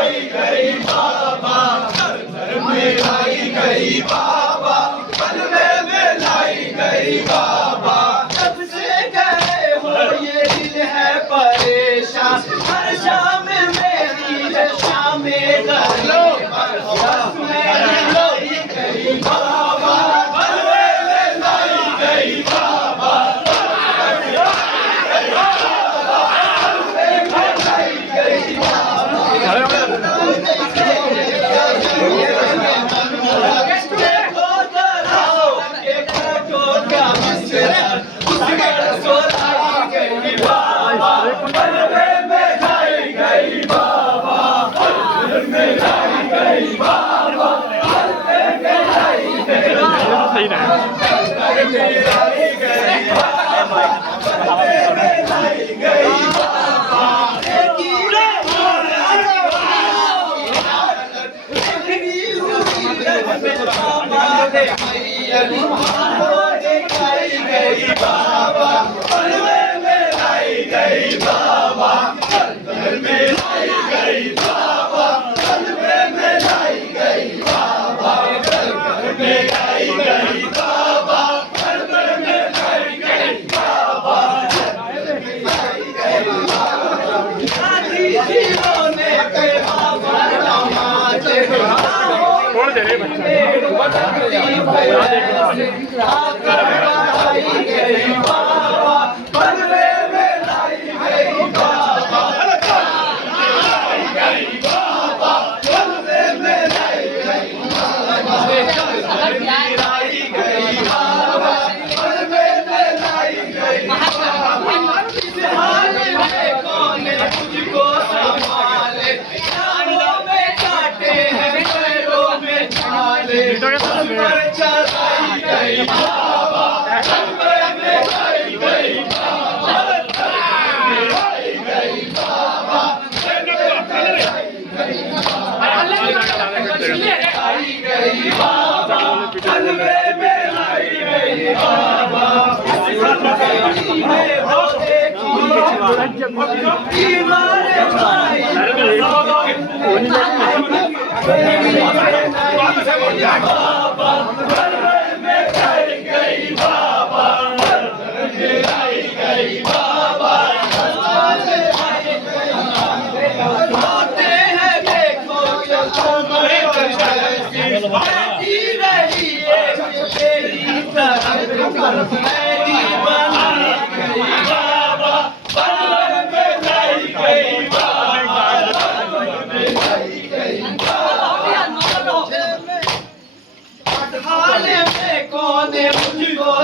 लाई गई बाबा, घर में लाई गई बाबा, बलवे में लाई गई बाबा। जब से गए हो ये दिल है परेशान, हर शाम मेरी है शाम में लाई गई बाबा, बलवे में लाई गई बाबा, कौन दे रहे मुझको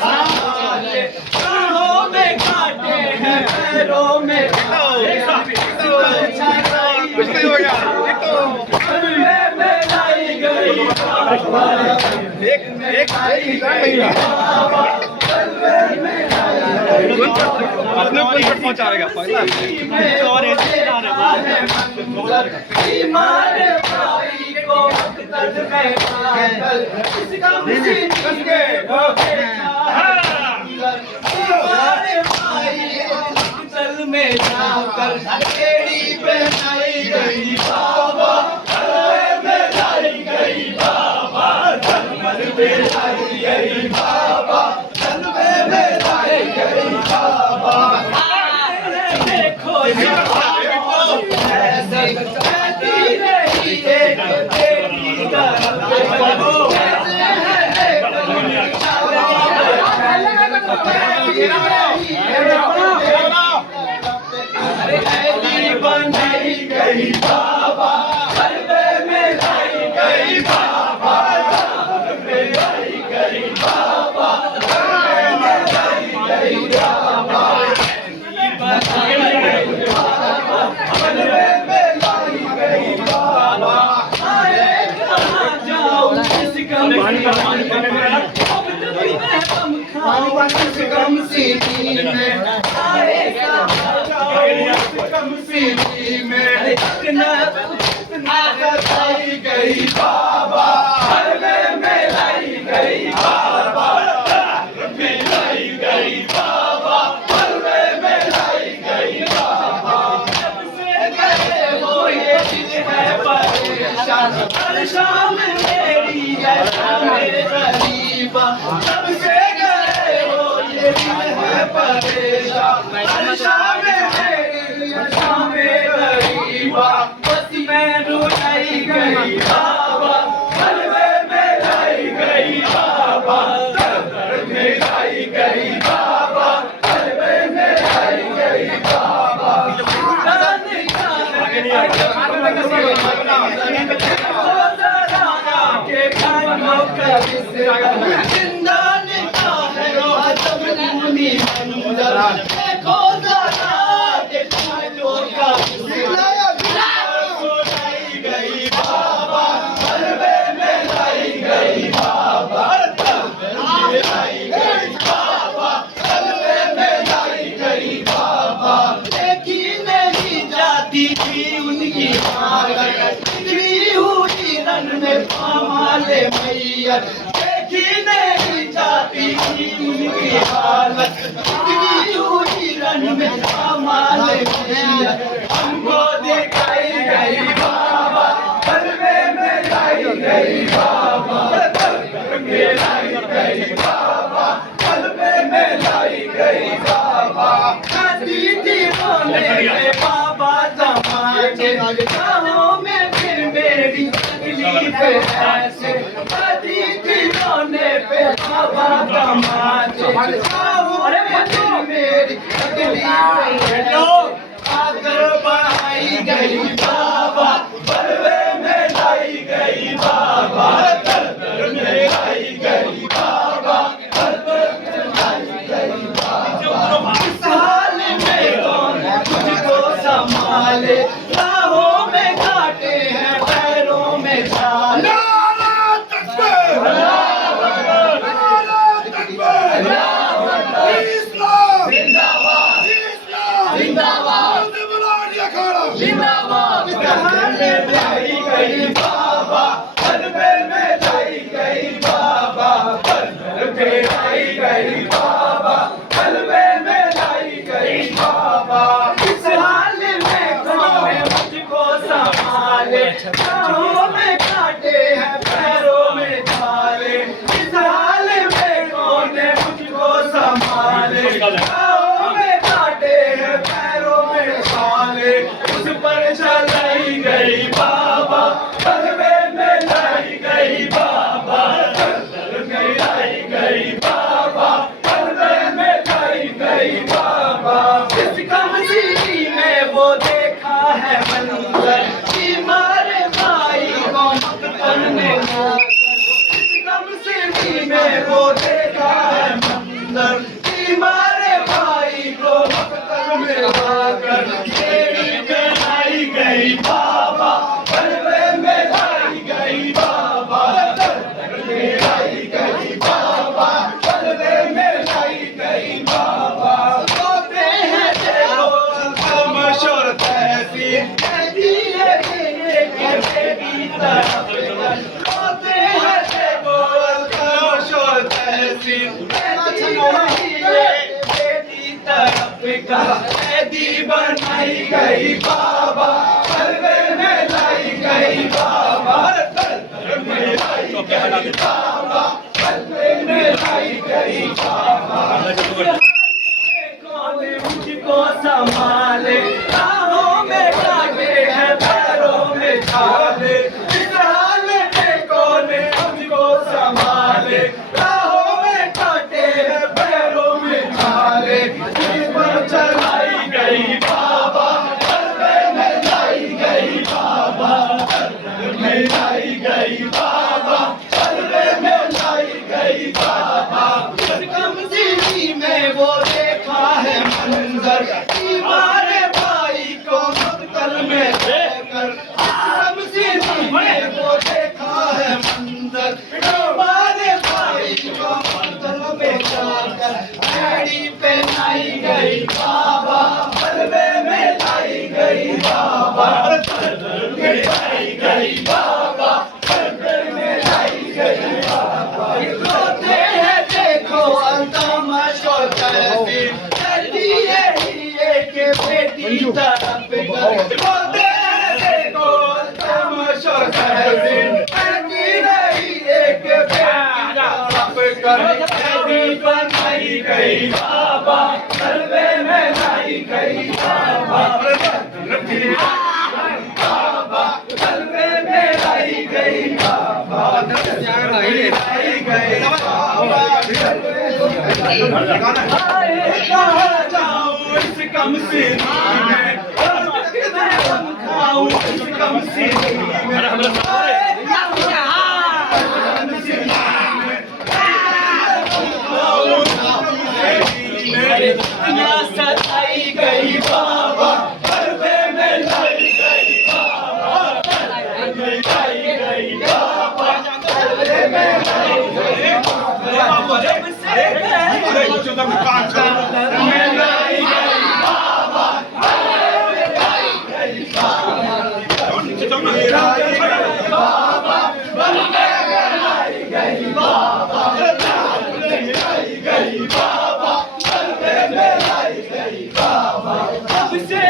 संभाले, राहों में कांटे हैं पैरों में अपने ऊपर पर पहुंचाएगा पहला और ऐसे चल में जाकर एड़ी पे लाई गई बाबा, में लाई गई बाबा, में लाई गई बाबा, में लाई गई बाबा। देखो ऐसे कहती रही एक तेरी बनाई गई बाबा, बलवे में लाई गई बाबा, में लाई गई बाबा, में लाई गई बाबा, बलवे में लाई गई बाबा। आए कहाँ जाऊँ किस गम कम सीधी में, आए कहाँ जाऊँ कम सीधी में, इतना लाई गई बाबा, बलवे में लाई गई बाबा, में लाई गई बाबा, बलवे में लाई गई बाबा। जब से गए हो ये दिल है हर शाम मेरी है शाम गरीबा सबसे गए हो ये दिल है परेशान हर शाम मेरी है शाम गरीबा बस मैं रुलाई गई बाबा हलवे में लाई गई बाबा दर में लाई गई बाबा हलवे में लाई गई बाबा के खानों का जिंदा निका है आदम मुनी मंजर देखो जरा के खानों का लाई गई बाबा हलवे में लाई गई बाबा लाई गई बाबा हलवे में लाई गई बाबा देखी नहीं जाती थी उनकी हालत बिगड़ी हुई रन में पामाले मैया देखी नहीं जाती थी उनकी हालत बिगड़ी हुई रन में पामाले मैया हमको दिखाई गई बाबा हलवे में लाई गई बाबा में लाई गई बाबा हलवे में लाई गई बाबा खाती थी रोने में बाबा तमाचे गाँव में फिर मेरी तकलीफ ऐसे खाती थी रोने पे बाबा तमाचे गाँव में फिर मेरी तकलीफ आकर बढ़ाई गई बाबा हलवे में लाई गई बाबा दर में लाई गई बाबा हलवे में लाई गई बाबा इस हाल में कौन मुझको संभाले राहों में कांटे हैं पैरों में छाले लाई गई बाबा हलवे में लाई गई बाबा हलवे में लाई गई बाबा हलवे में लाई गई बाबा इस हाल में कौन मुझको संभाले राहों में कांटे हैं पैरों में छाले इस हाल में कौन मुझको संभाले राहों में कांटे हैं पैरों में छाले उस पर चलाई गई बाबा हलवे में लाई गई बाबा हलवे में लाई गई बाबा हलवे में लाई गई बाबा इस कमसीनी में वो देखा है मंजर कि मारे भाई को मकतल में इस कमसीनी में वो देखा है मंजर कि मारे भाई को मकतल में लाकर गई बाबा हलवे में लाई गई बाबा में लाई गई बाबा हलवे में लाई गई बाबा होते हैं देखो मशहूर तहसील कहती है बेटी तरफ होते हैं देखो मशहूर तहसील कहती है बेटी तरफ का कैदी बनाई गई बाबा हलवे में लाई गई बाबा में लाई गई बाबा हलवे में लाई गई बाबा कौन मुझको संभाले राहों में कांटे हैं पैरों में छाले इस हाल में कौन मुझको संभाले राहों में कांटे हैं पैरों में छाले इस पर चलाई गई बाबा हलवे में लाई गई बाबा में लाई गई बाबा हलवे में लाई गई बाबा इस कमसीनी में वो देखा है मंजर कि मारे भाई को मकतल में देकर कमसीनी में वो देखा है मंजर कि मारे भाई को मकतल में जाकर बेड़ी पे लाई गई बाबा हलवे में लाई गई बाबा में लाई गई बाबा हलवे में लाई गई बाबा रोते हैं देखो तमाशा कैसी कहती है ये के बेटी तरफ रोते हैं देखो तमाशा सहसिन की नहीं एक बेटा रब कर ऐसी बनाई गई बाबा कलवे में लाई गई बाबा बाबा कलवे में लाई गई बाबा लाई गई बाबा आए कहाँ जाऊं इस कम से में किधर हम खाऊं इस कम से में सताई गई बाबा कलवे में लाई गई बाबा लाई गई बाबा कलवे में लाई गई बाबा जब से से